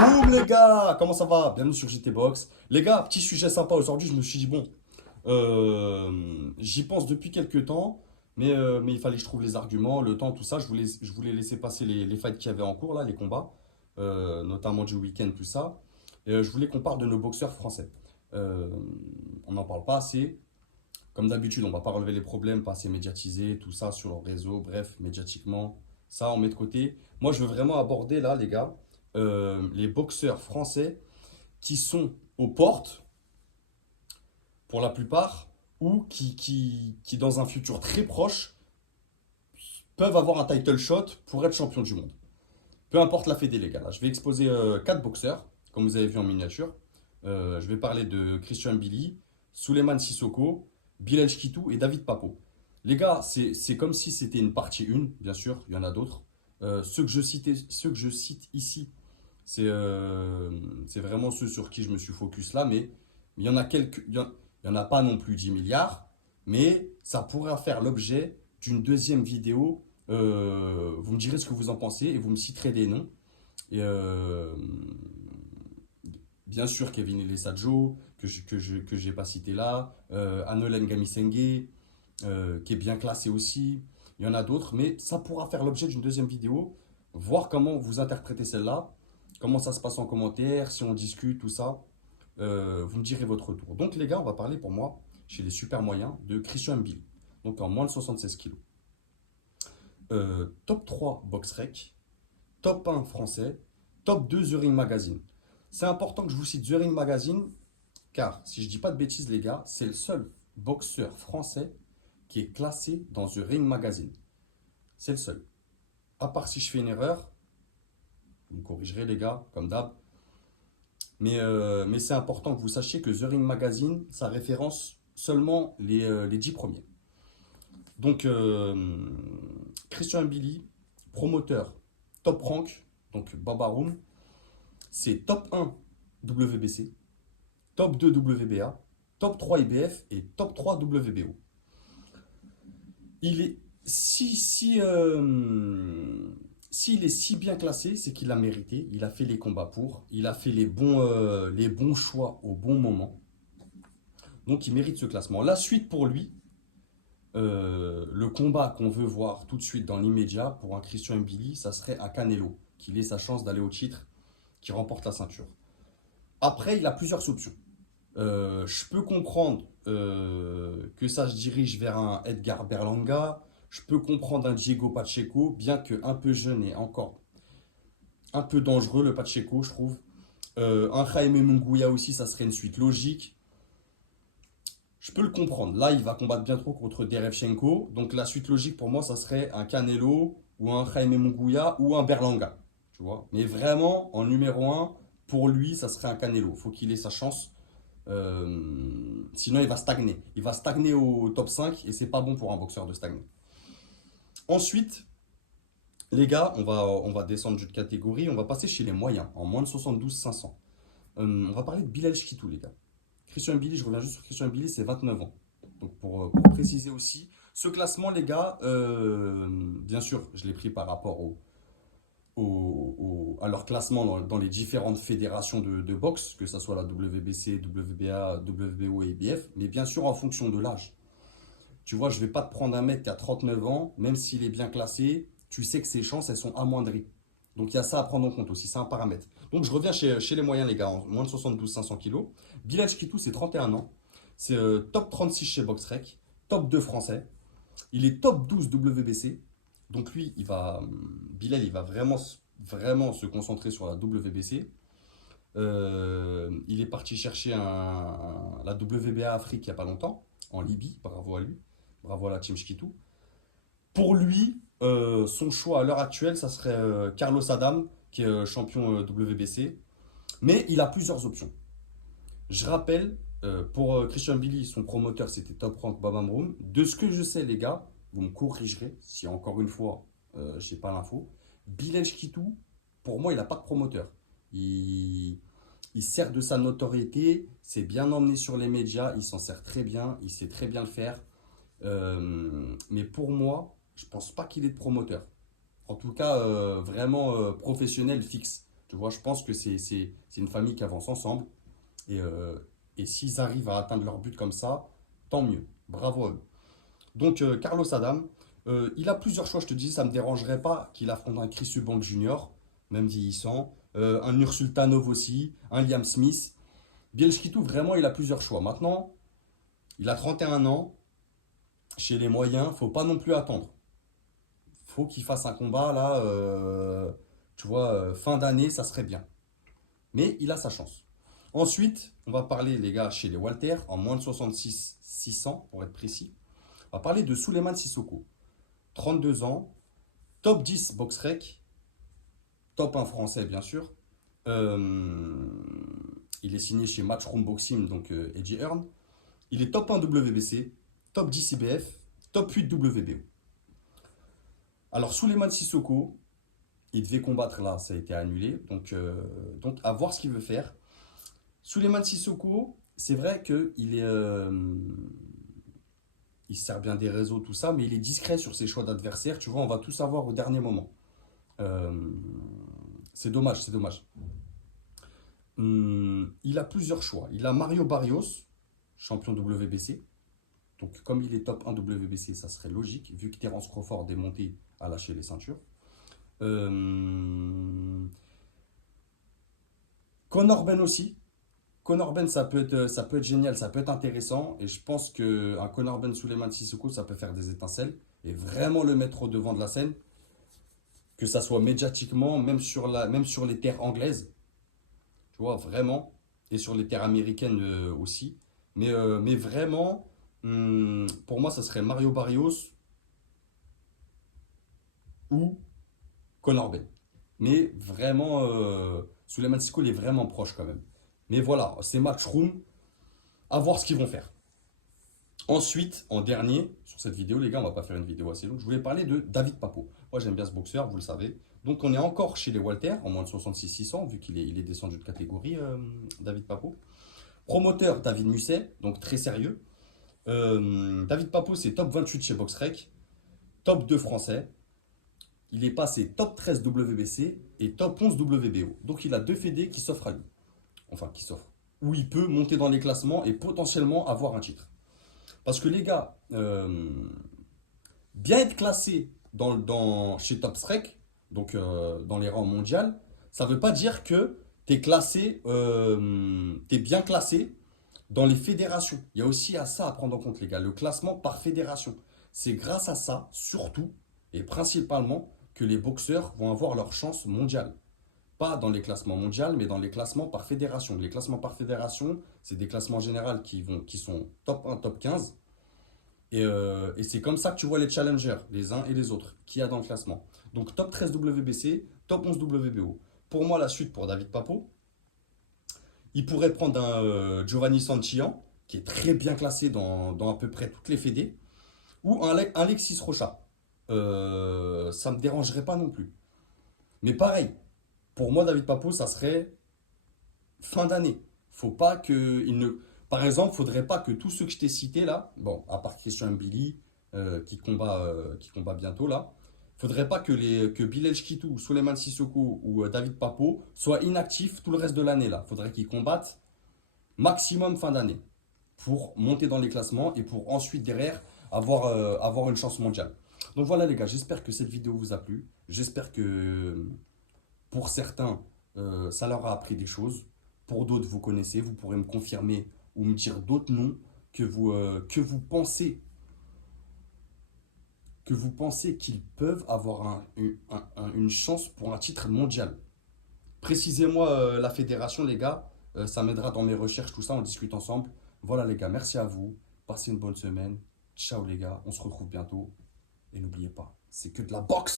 Boum les gars, comment ça va? Bienvenue sur JT Box. Les gars, petit sujet sympa aujourd'hui, je me suis dit bon, j'y pense depuis quelques temps, mais il fallait que je trouve les arguments, le temps, tout ça. Je voulais laisser passer les fights qu'il y avait en cours là, les combats, notamment du week-end, tout ça. Je voulais qu'on parle de nos boxeurs français. Euh, on n'en parle pas assez. Comme d'habitude, on va pas relever les problèmes, pas assez médiatisés, tout ça sur le réseau, bref, médiatiquement, ça on met de côté. Moi, je veux vraiment aborder là, les gars, les boxeurs français qui sont aux portes, pour la plupart, ou qui dans un futur très proche, peuvent avoir un title shot pour être champion du monde. Peu importe la fédé, les gars. Là, je vais exposer 4 boxeurs, comme vous avez vu en miniature. Je vais parler de Christian Billy, Souleymane Sissoko, Bilal Chkitou et David Papo. Les gars, c'est comme si c'était une partie 1, bien sûr, il y en a d'autres. Ceux que je cite ici, c'est vraiment ceux sur qui je me suis focus là, mais il y en a quelques, il y en a pas non plus 10 milliards, mais ça pourrait faire l'objet d'une deuxième vidéo. Vous me direz ce que vous en pensez et vous me citerez des noms. Et bien sûr, Kevin Elesadjo, que j'ai pas cité là, Anolen Gamisenge, qui est bien classé aussi. Il y en a d'autres, mais ça pourra faire l'objet d'une deuxième vidéo. Voir comment vous interprétez celle-là, comment ça se passe en commentaire, si on discute, tout ça. Vous me direz votre retour. Donc les gars, on va parler pour moi, chez les super moyens, de Christian Mbili. Donc en moins de 76 kilos. Top 3 BoxRec, top 1 français, top 2 The Ring Magazine. C'est important que je vous cite The Ring Magazine, car si je dis pas de bêtises les gars, c'est le seul boxeur français qui est classé dans The Ring Magazine. C'est le seul. À part si je fais une erreur, vous me corrigerez les gars, comme d'hab. Mais c'est important que vous sachiez que The Ring Magazine, ça référence seulement les 10 premiers. Donc, Christian Billy, promoteur top rank, donc Babaroom, c'est top 1 WBC, top 2 WBA, top 3 IBF et top 3 WBO. Il est s'il est si bien classé, c'est qu'il a mérité. Il a fait les combats pour. Il a fait les bons choix au bon moment. Donc il mérite ce classement. La suite pour lui, le combat qu'on veut voir tout de suite dans l'immédiat pour un Christian Mbili, ça serait à Canelo, qu'il ait sa chance d'aller au titre, qui remporte la ceinture. Après, il a plusieurs options. Je peux comprendre que ça se dirige vers un Edgar Berlanga. Je peux comprendre un Diego Pacheco, bien que un peu jeune et encore un peu dangereux le Pacheco, je trouve. Un Jaime Munguia aussi, ça serait une suite logique. Je peux le comprendre. Là, il va combattre bientôt contre Derevchenko. Donc la suite logique pour moi, ça serait un Canelo ou un Jaime Munguia ou un Berlanga. Tu vois. Mais vraiment, en numéro un, pour lui, ça serait un Canelo. Faut qu'il ait sa chance. Sinon, il va stagner. Il va stagner au top 5 et c'est pas bon pour un boxeur de stagner. Ensuite, les gars, on va descendre d'une catégorie. On va passer chez les moyens, en moins de 72-500. On va parler de Bilal Chkitou, les gars. Christian Billy, je reviens juste sur Christian Billy, c'est 29 ans. Donc pour préciser aussi, ce classement, les gars, bien sûr, je l'ai pris par rapport à leur classement dans les différentes fédérations de boxe, que ce soit la WBC, WBA, WBO et IBF, mais bien sûr en fonction de l'âge. Tu vois, je ne vais pas te prendre un mec qui a 39 ans, même s'il est bien classé, tu sais que ses chances, elles sont amoindries. Donc il y a ça à prendre en compte aussi, c'est un paramètre. Donc je reviens chez les moyens, les gars, en moins de 72-500 kilos. Bilal Chkitou, c'est 31 ans. C'est top 36 chez BoxRec, top 2 français. Il est top 12 WBC. Donc lui, Bilal, il va vraiment se concentrer sur la WBC. Il est parti chercher la WBA Afrique il n'y a pas longtemps, en Libye. Bravo à lui. Bravo à la team Chkitou. Pour lui, son choix à l'heure actuelle, ça serait Carlos Adam, qui est champion WBC. Mais il a plusieurs options. Je rappelle, pour Christian Billy, son promoteur, c'était Top Rank Babamroom. De ce que je sais, les gars, vous me corrigerez si encore une fois, je n'ai pas l'info. Bilal Chkitou, pour moi, il n'a pas de promoteur. Il sert de sa notoriété, c'est bien emmené sur les médias, il s'en sert très bien, il sait très bien le faire. Mais pour moi, je pense pas qu'il ait de promoteur. En tout cas, vraiment professionnel fixe. Tu vois, je pense que c'est une famille qui avance ensemble. Et, euh, et s'ils arrivent à atteindre leur but comme ça, tant mieux. Bravo à eux. Donc, Carlos Adam, il a plusieurs choix. Je te dis, ça ne me dérangerait pas qu'il affronte un Chris Eubank Jr., même vieillissant, un Nursultanov aussi, un Liam Smith. Bielskitou, vraiment, il a plusieurs choix. Maintenant, il a 31 ans. Chez les moyens, faut pas non plus attendre. Faut qu'il fasse un combat là, tu vois, fin d'année, ça serait bien. Mais il a sa chance. Ensuite, on va parler, les gars, chez les Walter, en moins de 66, 600 pour être précis. On va parler de Souleymane Sissoko. 32 ans, top 10 box-rec, top 1 français, bien sûr. Euh, il est signé chez Matchroom Boxing, donc Eddie Hearn. Il est top 1 WBC, top 10 IBF, top 8 WBO. Alors, Souleymane Sissoko, il devait combattre là, ça a été annulé. Donc à voir ce qu'il veut faire. Souleymane Sissoko, c'est vrai il se sert bien des réseaux, tout ça, mais il est discret sur ses choix d'adversaires. Tu vois, on va tout savoir au dernier moment. Euh, c'est dommage, c'est dommage. Il a plusieurs choix. Il a Mario Barrios, champion WBC. Donc, comme il est top 1 WBC, ça serait logique, vu que Terence Crawford est monté à lâcher les ceintures. Euh, Conor Ben aussi. Conor Ben, ça peut être génial, ça peut être intéressant. Et je pense qu'un Conor Ben Souleymane Sissoko, ça peut faire des étincelles. Et vraiment le mettre au devant de la scène. Que ça soit médiatiquement, même sur les terres anglaises. Tu vois, vraiment. Et sur les terres américaines aussi. Mais vraiment, pour moi, ça serait Mario Barrios ou Conor Ben. Mais vraiment, Souleymane Sissoko, il est vraiment proche quand même. Mais voilà, c'est Matchroom, à voir ce qu'ils vont faire. Ensuite, en dernier, sur cette vidéo, les gars, on va pas faire une vidéo assez longue, je voulais parler de David Papo. Moi, j'aime bien ce boxeur, vous le savez. Donc, on est encore chez les Walter, en moins de 66-600, vu il est descendu de catégorie, David Papo. Promoteur, David Musset, donc très sérieux. David Papo, c'est top 28 chez BoxRec, top 2 français. Il est passé top 13 WBC et top 11 WBO. Donc, il a deux fédés qui s'offrent à lui. Enfin, qui s'offrent. Où il peut monter dans les classements et potentiellement avoir un titre. Parce que les gars, bien être classé chez Top Strike, donc dans les rangs mondiaux, ça ne veut pas dire que tu es classé, t'es bien classé dans les fédérations. Il y a aussi à ça à prendre en compte, les gars, le classement par fédération. C'est grâce à ça, surtout et principalement, que les boxeurs vont avoir leur chance mondiale. Pas dans les classements mondiaux, mais dans les classements par fédération. Les classements par fédération, c'est des classements généraux qui sont top 1, top 15. Et c'est comme ça que tu vois les challengers, les uns et les autres, qu'il y a dans le classement. Donc top 13 WBC, top 11 WBO. Pour moi, la suite pour David Papo, il pourrait prendre un Giovanni Santillan, qui est très bien classé dans à peu près toutes les fédés, ou un Alexis Rocha. Ça ne me dérangerait pas non plus. Mais pareil, pour moi, David Papo, ça serait fin d'année. Faut pas que il ne Par exemple, faudrait pas que tous ceux que je t'ai cités là, bon, à part Christian Mbili qui combat bientôt là, faudrait pas que Bilal Shkitou, Souleymane Sissoko ou David Papo soient inactifs tout le reste de l'année là. Faudrait qu'ils combattent maximum fin d'année pour monter dans les classements et pour ensuite derrière avoir une chance mondiale. Donc voilà les gars, j'espère que cette vidéo vous a plu. J'espère que pour certains, ça leur a appris des choses. Pour d'autres, vous connaissez, vous pourrez me confirmer ou me dire d'autres noms que vous pensez qu'ils peuvent avoir une chance pour un titre mondial. Précisez-moi la fédération, les gars. Ça m'aidera dans mes recherches, tout ça, on discute ensemble. Voilà, les gars, merci à vous. Passez une bonne semaine. Ciao, les gars. On se retrouve bientôt. Et n'oubliez pas, c'est que de la boxe.